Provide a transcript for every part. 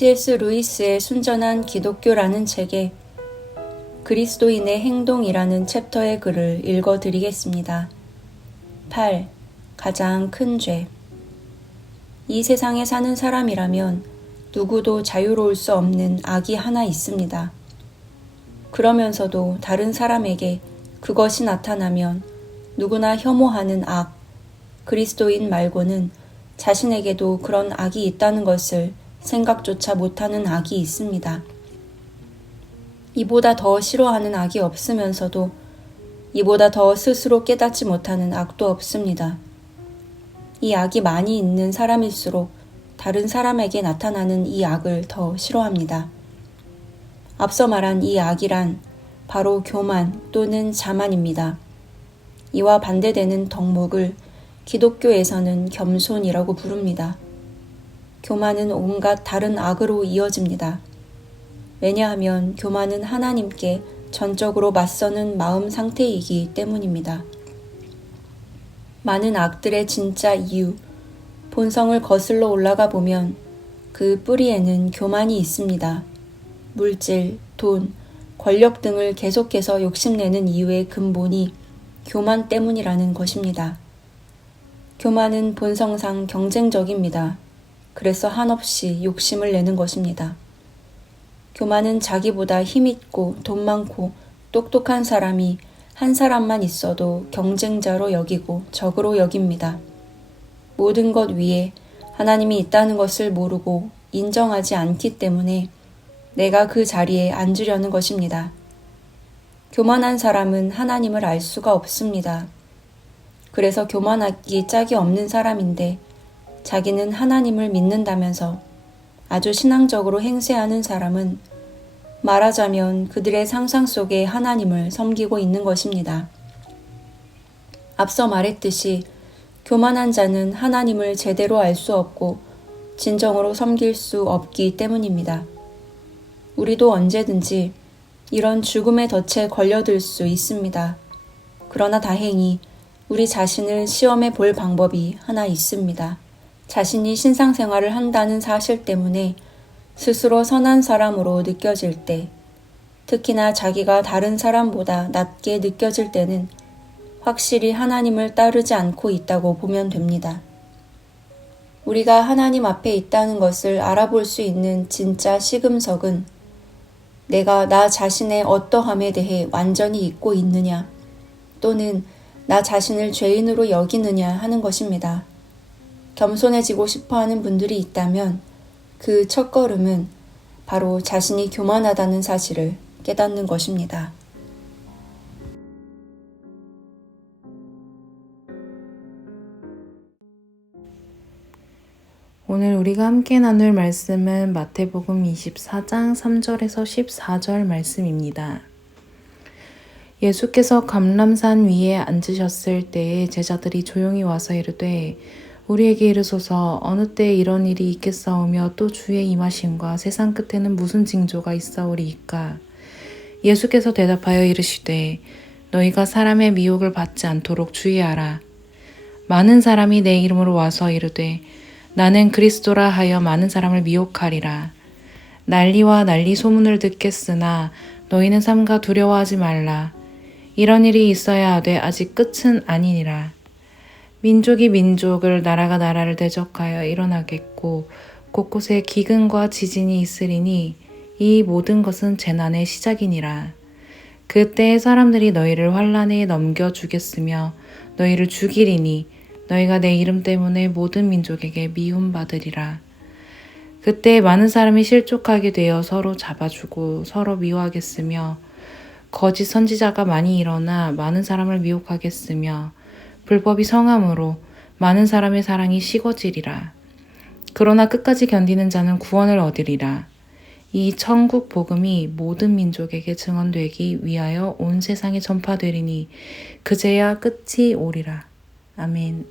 C.S. 루이스의 순전한 기독교라는 책에 그리스도인의 행동이라는 챕터의 글을 읽어드리겠습니다. 8. 가장 큰 죄. 이 세상에 사는 사람이라면 누구도 자유로울 수 없는 악이 하나 있습니다. 그러면서도 다른 사람에게 그것이 나타나면 누구나 혐오하는 악, 그리스도인 말고는 자신에게도 그런 악이 있다는 것을 생각조차 못하는 악이 있습니다. 이보다 더 싫어하는 악이 없으면서도 이보다 더 스스로 깨닫지 못하는 악도 없습니다. 이 악이 많이 있는 사람일수록 다른 사람에게 나타나는 이 악을 더 싫어합니다. 앞서 말한 이 악이란 바로 교만 또는 자만입니다. 이와 반대되는 덕목을 기독교에서는 겸손이라고 부릅니다. 교만은 온갖 다른 악으로 이어집니다. 왜냐하면 교만은 하나님께 전적으로 맞서는 마음 상태이기 때문입니다. 많은 악들의 진짜 이유, 본성을 거슬러 올라가 보면 그 뿌리에는 교만이 있습니다. 물질, 돈, 권력 등을 계속해서 욕심내는 이유의 근본이 교만 때문이라는 것입니다. 교만은 본성상 경쟁적입니다. 그래서 한없이 욕심을 내는 것입니다. 교만은 자기보다 힘있고 돈 많고 똑똑한 사람이 한 사람만 있어도 경쟁자로 여기고 적으로 여깁니다. 모든 것 위에 하나님이 있다는 것을 모르고 인정하지 않기 때문에 내가 그 자리에 앉으려는 것입니다. 교만한 사람은 하나님을 알 수가 없습니다. 그래서 교만하기 짝이 없는 사람인데 자기는 하나님을 믿는다면서 아주 신앙적으로 행세하는 사람은 말하자면 그들의 상상 속에 하나님을 섬기고 있는 것입니다. 앞서 말했듯이 교만한 자는 하나님을 제대로 알 수 없고 진정으로 섬길 수 없기 때문입니다. 우리도 언제든지 이런 죽음의 덫에 걸려들 수 있습니다. 그러나 다행히 우리 자신을 시험해 볼 방법이 하나 있습니다. 자신이 신앙생활을 한다는 사실 때문에 스스로 선한 사람으로 느껴질 때, 특히나 자기가 다른 사람보다 낮게 느껴질 때는 확실히 하나님을 따르지 않고 있다고 보면 됩니다. 우리가 하나님 앞에 있다는 것을 알아볼 수 있는 진짜 시금석은 내가 나 자신의 어떠함에 대해 완전히 잊고 있느냐, 또는 나 자신을 죄인으로 여기느냐 하는 것입니다. 겸손해지고 싶어하는 분들이 있다면 그 첫걸음은 바로 자신이 교만하다는 사실을 깨닫는 것입니다. 오늘 우리가 함께 나눌 말씀은 마태복음 24장 3절에서 14절 말씀입니다. 예수께서 감람산 위에 앉으셨을 때에 제자들이 조용히 와서 이르되 우리에게 이르소서 어느 때에 이런 일이 있겠사오며 또 주의 임하심과 세상 끝에는 무슨 징조가 있사오리이까. 예수께서 대답하여 이르시되 너희가 사람의 미혹을 받지 않도록 주의하라. 많은 사람이 내 이름으로 와서 이르되 나는 그리스도라 하여 많은 사람을 미혹하리라. 난리와 난리 소문을 듣겠으나 너희는 삼가 두려워하지 말라. 이런 일이 있어야 하되 아직 끝은 아니니라. 민족이 민족을 나라가 나라를 대적하여 일어나겠고 곳곳에 기근과 지진이 있으리니 이 모든 것은 재난의 시작이니라. 그때에 사람들이 너희를 환난에 넘겨주겠으며 너희를 죽이리니 너희가 내 이름 때문에 모든 민족에게 미움받으리라. 그때 많은 사람이 실족하게 되어 서로 잡아주고 서로 미워하겠으며 거짓 선지자가 많이 일어나 많은 사람을 미혹하겠으며 불법이 성함으로 많은 사람의 사랑이 식어지리라. 그러나 끝까지 견디는 자는 구원을 얻으리라. 이 천국 복음이 모든 민족에게 증언되기 위하여 온 세상에 전파되리니 그제야 끝이 오리라. 아멘.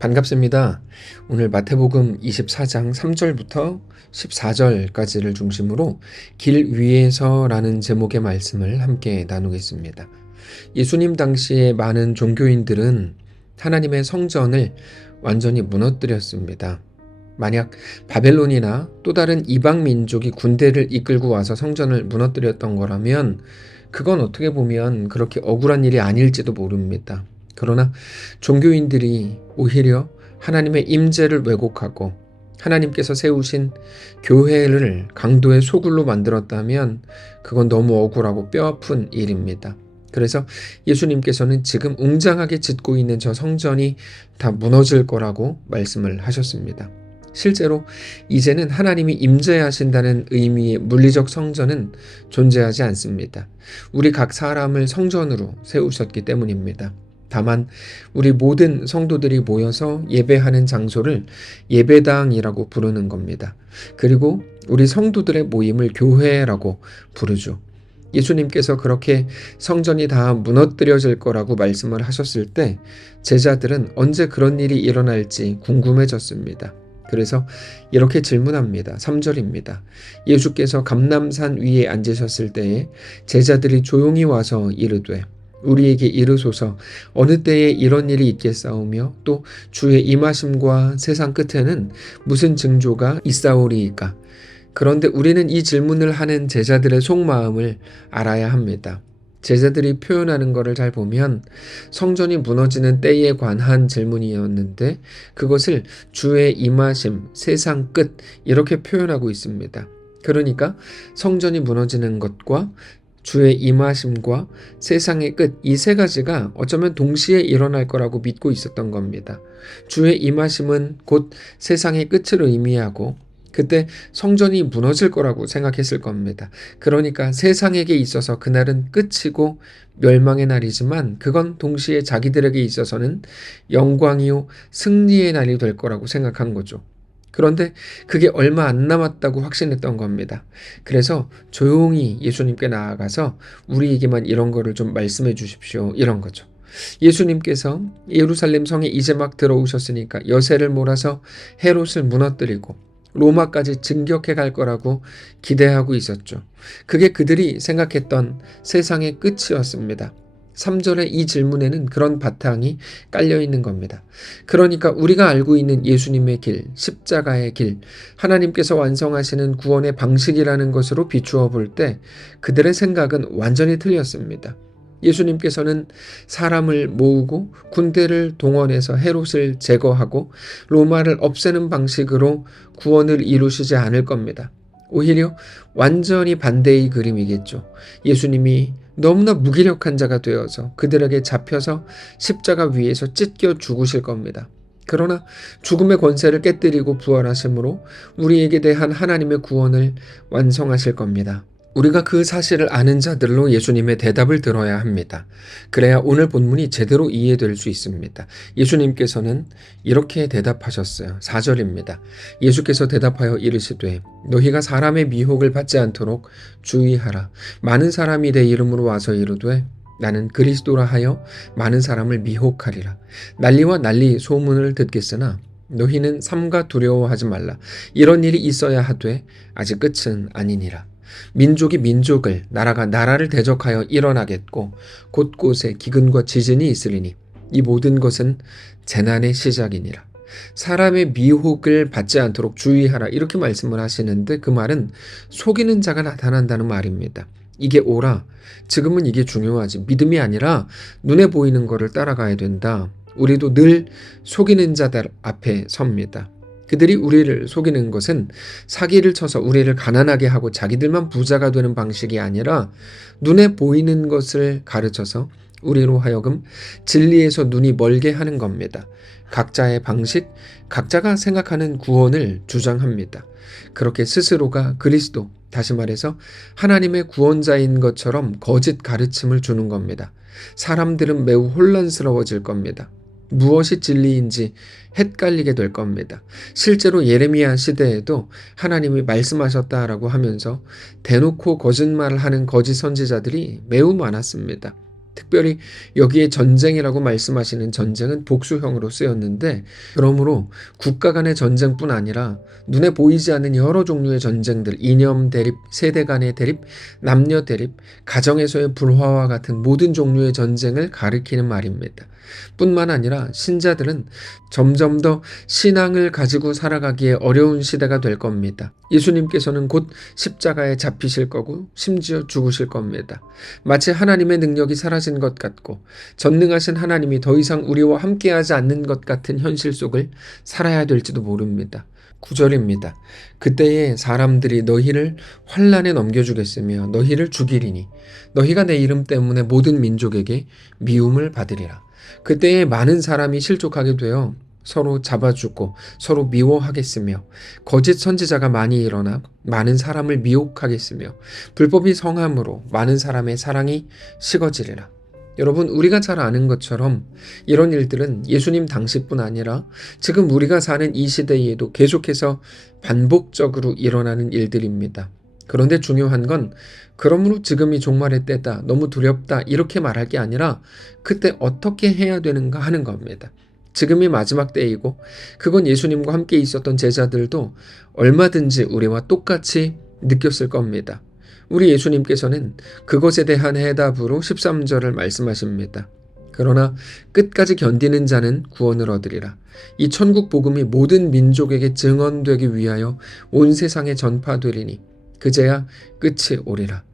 반갑습니다. 오늘 마태복음 24장 3절부터 14절까지를 중심으로 길 위에서라는 제목의 말씀을 함께 나누겠습니다. 예수님 당시에 많은 종교인들은 하나님의 성전을 완전히 무너뜨렸습니다. 만약 바벨론이나 또 다른 이방 민족이 군대를 이끌고 와서 성전을 무너뜨렸던 거라면 그건 어떻게 보면 그렇게 억울한 일이 아닐지도 모릅니다. 그러나 종교인들이 오히려 하나님의 임재를 왜곡하고 하나님께서 세우신 교회를 강도의 소굴로 만들었다면 그건 너무 억울하고 뼈아픈 일입니다. 그래서 예수님께서는 지금 웅장하게 짓고 있는 저 성전이 다 무너질 거라고 말씀을 하셨습니다. 실제로 이제는 하나님이 임재하신다는 의미의 물리적 성전은 존재하지 않습니다. 우리 각 사람을 성전으로 세우셨기 때문입니다. 다만 우리 모든 성도들이 모여서 예배하는 장소를 예배당이라고 부르는 겁니다. 그리고 우리 성도들의 모임을 교회라고 부르죠. 예수님께서 그렇게 성전이 다 무너뜨려질 거라고 말씀을 하셨을 때 제자들은 언제 그런 일이 일어날지 궁금해졌습니다. 그래서 이렇게 질문합니다. 3절입니다. 예수께서 감람산 위에 앉으셨을 때에 제자들이 조용히 와서 이르되 우리에게 이르소서 어느 때에 이런 일이 있겠사오며 또 주의 임하심과 세상 끝에는 무슨 징조가 있사오리이까. 그런데 우리는 이 질문을 하는 제자들의 속마음을 알아야 합니다. 제자들이 표현하는 것을 잘 보면 성전이 무너지는 때에 관한 질문이었는데 그것을 주의 임하심, 세상 끝 이렇게 표현하고 있습니다. 그러니까 성전이 무너지는 것과 주의 임하심과 세상의 끝 이 세 가지가 어쩌면 동시에 일어날 거라고 믿고 있었던 겁니다. 주의 임하심은 곧 세상의 끝을 의미하고 그때 성전이 무너질 거라고 생각했을 겁니다. 그러니까 세상에게 있어서 그날은 끝이고 멸망의 날이지만 그건 동시에 자기들에게 있어서는 영광이요 승리의 날이 될 거라고 생각한 거죠. 그런데 그게 얼마 안 남았다고 확신했던 겁니다. 그래서 조용히 예수님께 나아가서 우리에게만 이런 거를 좀 말씀해 주십시오. 이런 거죠. 예수님께서 예루살렘 성에 이제 막 들어오셨으니까 여세를 몰아서 헤롯을 무너뜨리고 로마까지 진격해 갈 거라고 기대하고 있었죠. 그게 그들이 생각했던 세상의 끝이었습니다. 3절의 이 질문에는 그런 바탕이 깔려 있는 겁니다. 그러니까 우리가 알고 있는 예수님의 길, 십자가의 길, 하나님께서 완성하시는 구원의 방식이라는 것으로 비추어 볼 때 그들의 생각은 완전히 틀렸습니다. 예수님께서는 사람을 모으고 군대를 동원해서 헤롯을 제거하고 로마를 없애는 방식으로 구원을 이루시지 않을 겁니다. 오히려 완전히 반대의 그림이겠죠. 예수님이 너무나 무기력한 자가 되어서 그들에게 잡혀서 십자가 위에서 찢겨 죽으실 겁니다. 그러나 죽음의 권세를 깨뜨리고 부활하심으로 우리에게 대한 하나님의 구원을 완성하실 겁니다. 우리가 그 사실을 아는 자들로 예수님의 대답을 들어야 합니다. 그래야 오늘 본문이 제대로 이해될 수 있습니다. 예수님께서는 이렇게 대답하셨어요. 4절입니다. 예수께서 대답하여 이르시되 너희가 사람의 미혹을 받지 않도록 주의하라. 많은 사람이 내 이름으로 와서 이르되 나는 그리스도라 하여 많은 사람을 미혹하리라. 난리와 난리 소문을 듣겠으나 너희는 삼가 두려워하지 말라. 이런 일이 있어야 하되 아직 끝은 아니니라. 민족이 민족을, 나라가 나라를 대적하여 일어나겠고 곳곳에 기근과 지진이 있으리니 이 모든 것은 재난의 시작이니라. 사람의 미혹을 받지 않도록 주의하라 이렇게 말씀을 하시는데 그 말은 속이는 자가 나타난다는 말입니다. 이게 오라. 지금은 이게 중요하지. 믿음이 아니라 눈에 보이는 거를 따라가야 된다. 우리도 늘 속이는 자들 앞에 섭니다. 그들이 우리를 속이는 것은 사기를 쳐서 우리를 가난하게 하고 자기들만 부자가 되는 방식이 아니라 눈에 보이는 것을 가르쳐서 우리로 하여금 진리에서 눈이 멀게 하는 겁니다. 각자의 방식, 각자가 생각하는 구원을 주장합니다. 그렇게 스스로가 그리스도, 다시 말해서 하나님의 구원자인 것처럼 거짓 가르침을 주는 겁니다. 사람들은 매우 혼란스러워질 겁니다. 무엇이 진리인지 헷갈리게 될 겁니다. 실제로 예레미야 시대에도 하나님이 말씀하셨다라고 하면서 대놓고 거짓말을 하는 거짓 선지자들이 매우 많았습니다. 특별히 여기에 전쟁이라고 말씀하시는 전쟁은 복수형으로 쓰였는데, 그러므로 국가 간의 전쟁뿐 아니라 눈에 보이지 않는 여러 종류의 전쟁들, 이념 대립, 세대 간의 대립, 남녀 대립, 가정에서의 불화와 같은 모든 종류의 전쟁을 가리키는 말입니다. 뿐만 아니라 신자들은 점점 더 신앙을 가지고 살아가기에 어려운 시대가 될 겁니다. 예수님께서는 곧 십자가에 잡히실 거고 심지어 죽으실 겁니다. 마치 하나님의 능력이 사라진 것 같고 전능하신 하나님이 더 이상 우리와 함께하지 않는 것 같은 현실 속을 살아야 될지도 모릅니다. 9절입니다. 그때에 사람들이 너희를 환난에 넘겨주겠으며 너희를 죽이리니 너희가 내 이름 때문에 모든 민족에게 미움을 받으리라. 그때에 많은 사람이 실족하게 되어 서로 잡아주고 서로 미워하겠으며 거짓 선지자가 많이 일어나 많은 사람을 미혹하겠으며 불법이 성함으로 많은 사람의 사랑이 식어지리라. 여러분, 우리가 잘 아는 것처럼 이런 일들은 예수님 당시뿐 아니라 지금 우리가 사는 이 시대에도 계속해서 반복적으로 일어나는 일들입니다. 그런데 중요한 건 그러므로 지금이 종말의 때다, 너무 두렵다 이렇게 말할 게 아니라 그때 어떻게 해야 되는가 하는 겁니다. 지금이 마지막 때이고 그건 예수님과 함께 있었던 제자들도 얼마든지 우리와 똑같이 느꼈을 겁니다. 우리 예수님께서는 그것에 대한 해답으로 13절을 말씀하십니다. 그러나 끝까지 견디는 자는 구원을 얻으리라. 이 천국 복음이 모든 민족에게 증언되기 위하여 온 세상에 전파되리니 그제야 끝이 오리라.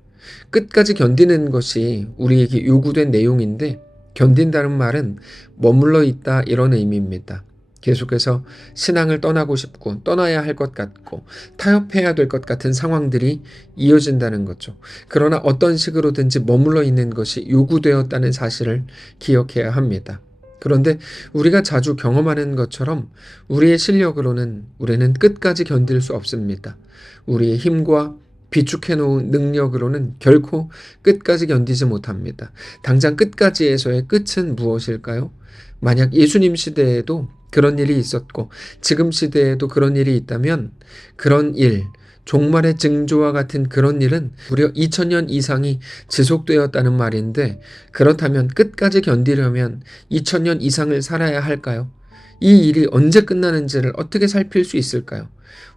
끝까지 견디는 것이 우리에게 요구된 내용인데 견딘다는 말은 머물러 있다 이런 의미입니다. 계속해서 신앙을 떠나고 싶고 떠나야 할 것 같고 타협해야 될 것 같은 상황들이 이어진다는 거죠. 그러나 어떤 식으로든지 머물러 있는 것이 요구되었다는 사실을 기억해야 합니다. 그런데 우리가 자주 경험하는 것처럼 우리의 실력으로는 우리는 끝까지 견딜 수 없습니다. 우리의 힘과 비축해놓은 능력으로는 결코 끝까지 견디지 못합니다. 당장 끝까지에서의 끝은 무엇일까요? 만약 예수님 시대에도 그런 일이 있었고 지금 시대에도 그런 일이 있다면 그런 일, 종말의 징조와 같은 그런 일은 무려 2000년 이상이 지속되었다는 말인데 그렇다면 끝까지 견디려면 2000년 이상을 살아야 할까요? 이 일이 언제 끝나는지를 어떻게 살필 수 있을까요?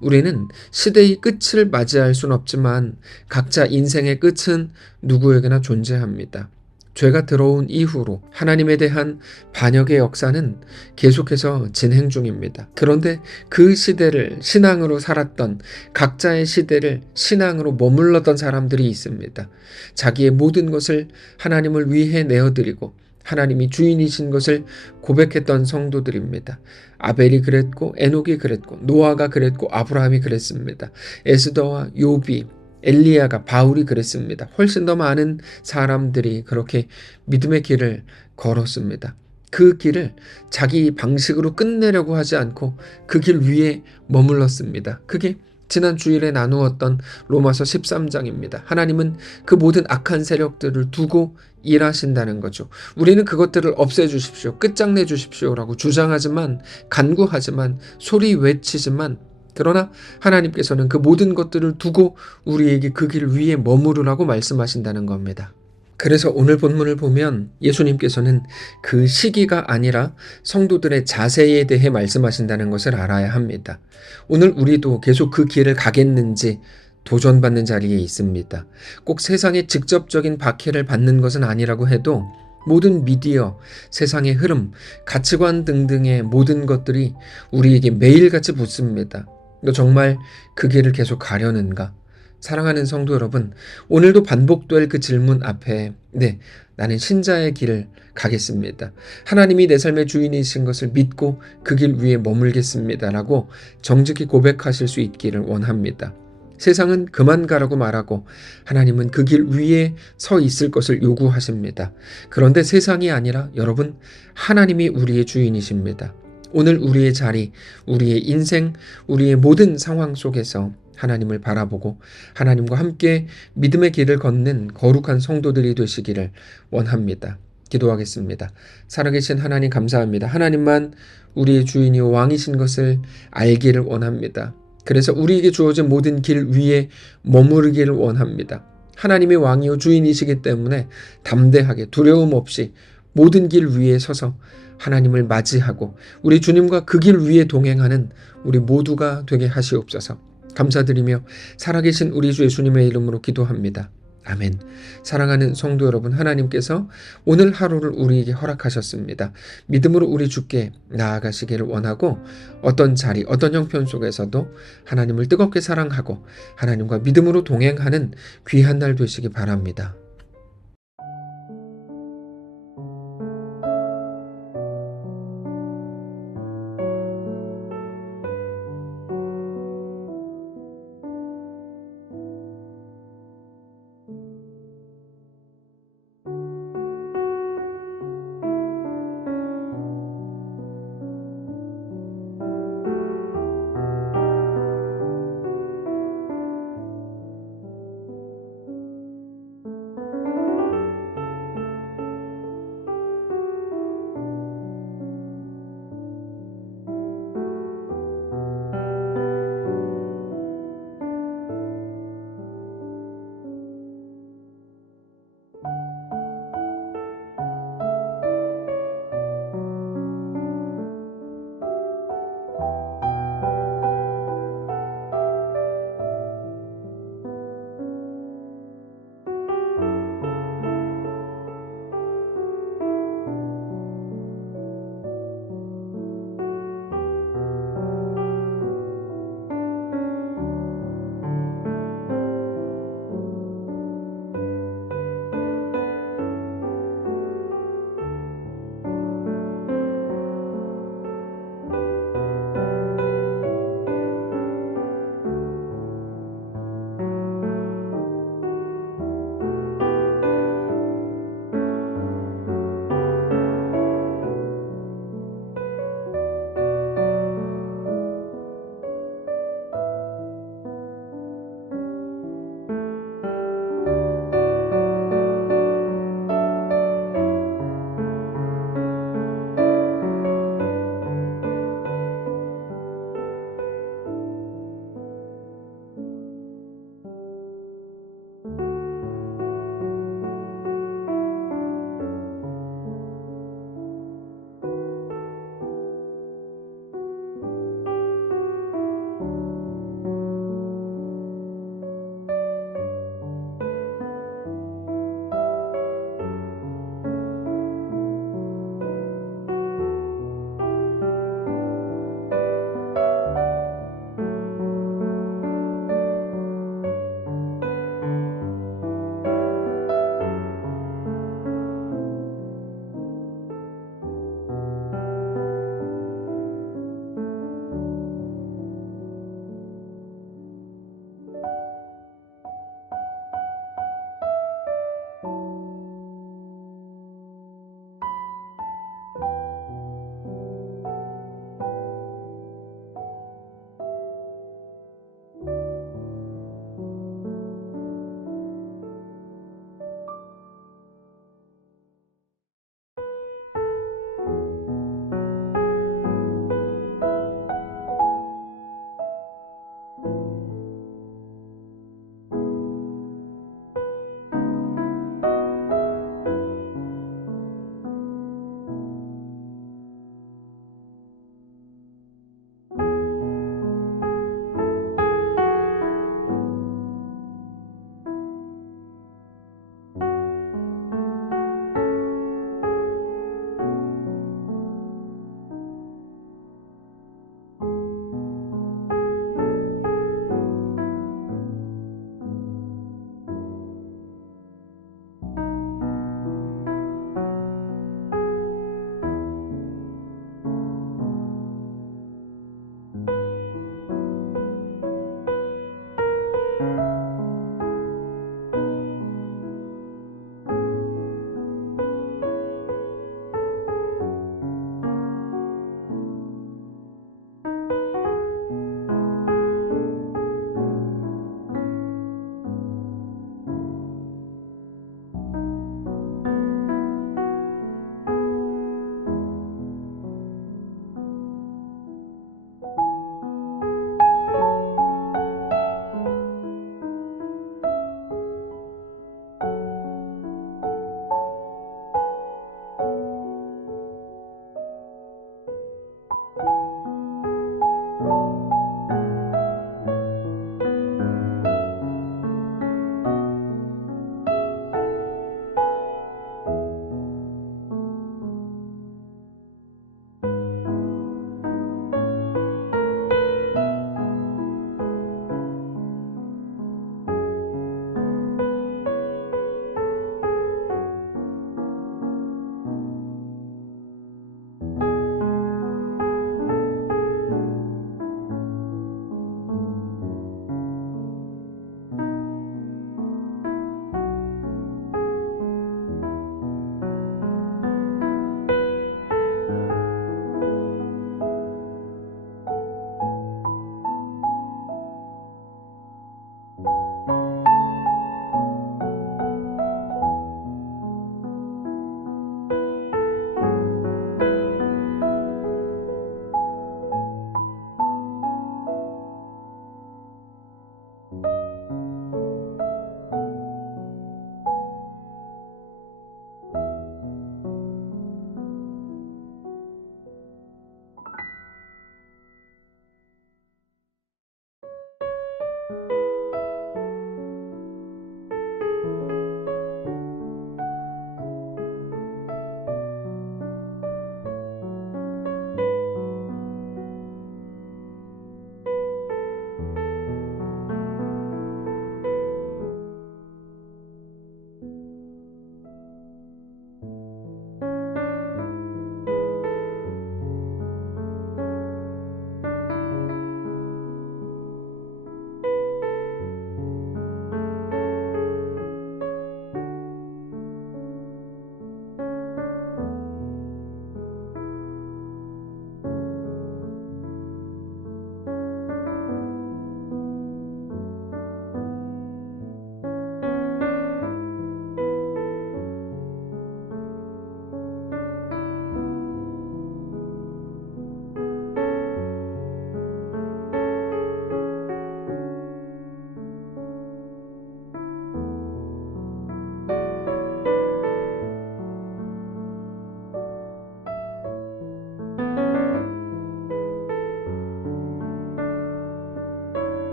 우리는 시대의 끝을 맞이할 수는 없지만 각자 인생의 끝은 누구에게나 존재합니다. 죄가 들어온 이후로 하나님에 대한 반역의 역사는 계속해서 진행 중입니다. 그런데 그 시대를 신앙으로 살았던 각자의 시대를 신앙으로 머물렀던 사람들이 있습니다. 자기의 모든 것을 하나님을 위해 내어드리고 하나님이 주인이신 것을 고백했던 성도들입니다. 아벨이 그랬고 에녹이 그랬고 노아가 그랬고 아브라함이 그랬습니다. 에스더와 욥이 엘리야가 바울이 그랬습니다. 훨씬 더 많은 사람들이 그렇게 믿음의 길을 걸었습니다. 그 길을 자기 방식으로 끝내려고 하지 않고 그 길 위에 머물렀습니다. 그게 지난 주일에 나누었던 로마서 13장입니다. 하나님은 그 모든 악한 세력들을 두고 일하신다는 거죠. 우리는 그것들을 없애주십시오, 끝장내 주십시오라고 주장하지만 간구하지만 소리 외치지만 그러나 하나님께서는 그 모든 것들을 두고 우리에게 그 길 위에 머무르라고 말씀하신다는 겁니다. 그래서 오늘 본문을 보면 예수님께서는 그 시기가 아니라 성도들의 자세에 대해 말씀하신다는 것을 알아야 합니다. 오늘 우리도 계속 그 길을 가겠는지 도전받는 자리에 있습니다. 꼭 세상의 직접적인 박해를 받는 것은 아니라고 해도 모든 미디어, 세상의 흐름, 가치관 등등의 모든 것들이 우리에게 매일같이 묻습니다. 너 정말 그 길을 계속 가려는가? 사랑하는 성도 여러분, 오늘도 반복될 그 질문 앞에 네, 나는 신자의 길을 가겠습니다. 하나님이 내 삶의 주인이신 것을 믿고 그 길 위에 머물겠습니다. 라고 정직히 고백하실 수 있기를 원합니다. 세상은 그만 가라고 말하고 하나님은 그 길 위에 서 있을 것을 요구하십니다. 그런데 세상이 아니라 여러분, 하나님이 우리의 주인이십니다. 오늘 우리의 자리, 우리의 인생, 우리의 모든 상황 속에서 하나님을 바라보고 하나님과 함께 믿음의 길을 걷는 거룩한 성도들이 되시기를 원합니다. 기도하겠습니다. 살아계신 하나님 감사합니다. 하나님만 우리의 주인이요 왕이신 것을 알기를 원합니다. 그래서 우리에게 주어진 모든 길 위에 머무르기를 원합니다. 하나님이 왕이요 주인이시기 때문에 담대하게 두려움 없이 모든 길 위에 서서 하나님을 맞이하고 우리 주님과 그 길 위에 동행하는 우리 모두가 되게 하시옵소서. 감사드리며 살아계신 우리 주 예수님의 이름으로 기도합니다. 아멘. 사랑하는 성도 여러분, 하나님께서 오늘 하루를 우리에게 허락하셨습니다. 믿음으로 우리 주께 나아가시기를 원하고 어떤 자리, 어떤 형편 속에서도 하나님을 뜨겁게 사랑하고 하나님과 믿음으로 동행하는 귀한 날 되시기 바랍니다.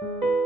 니다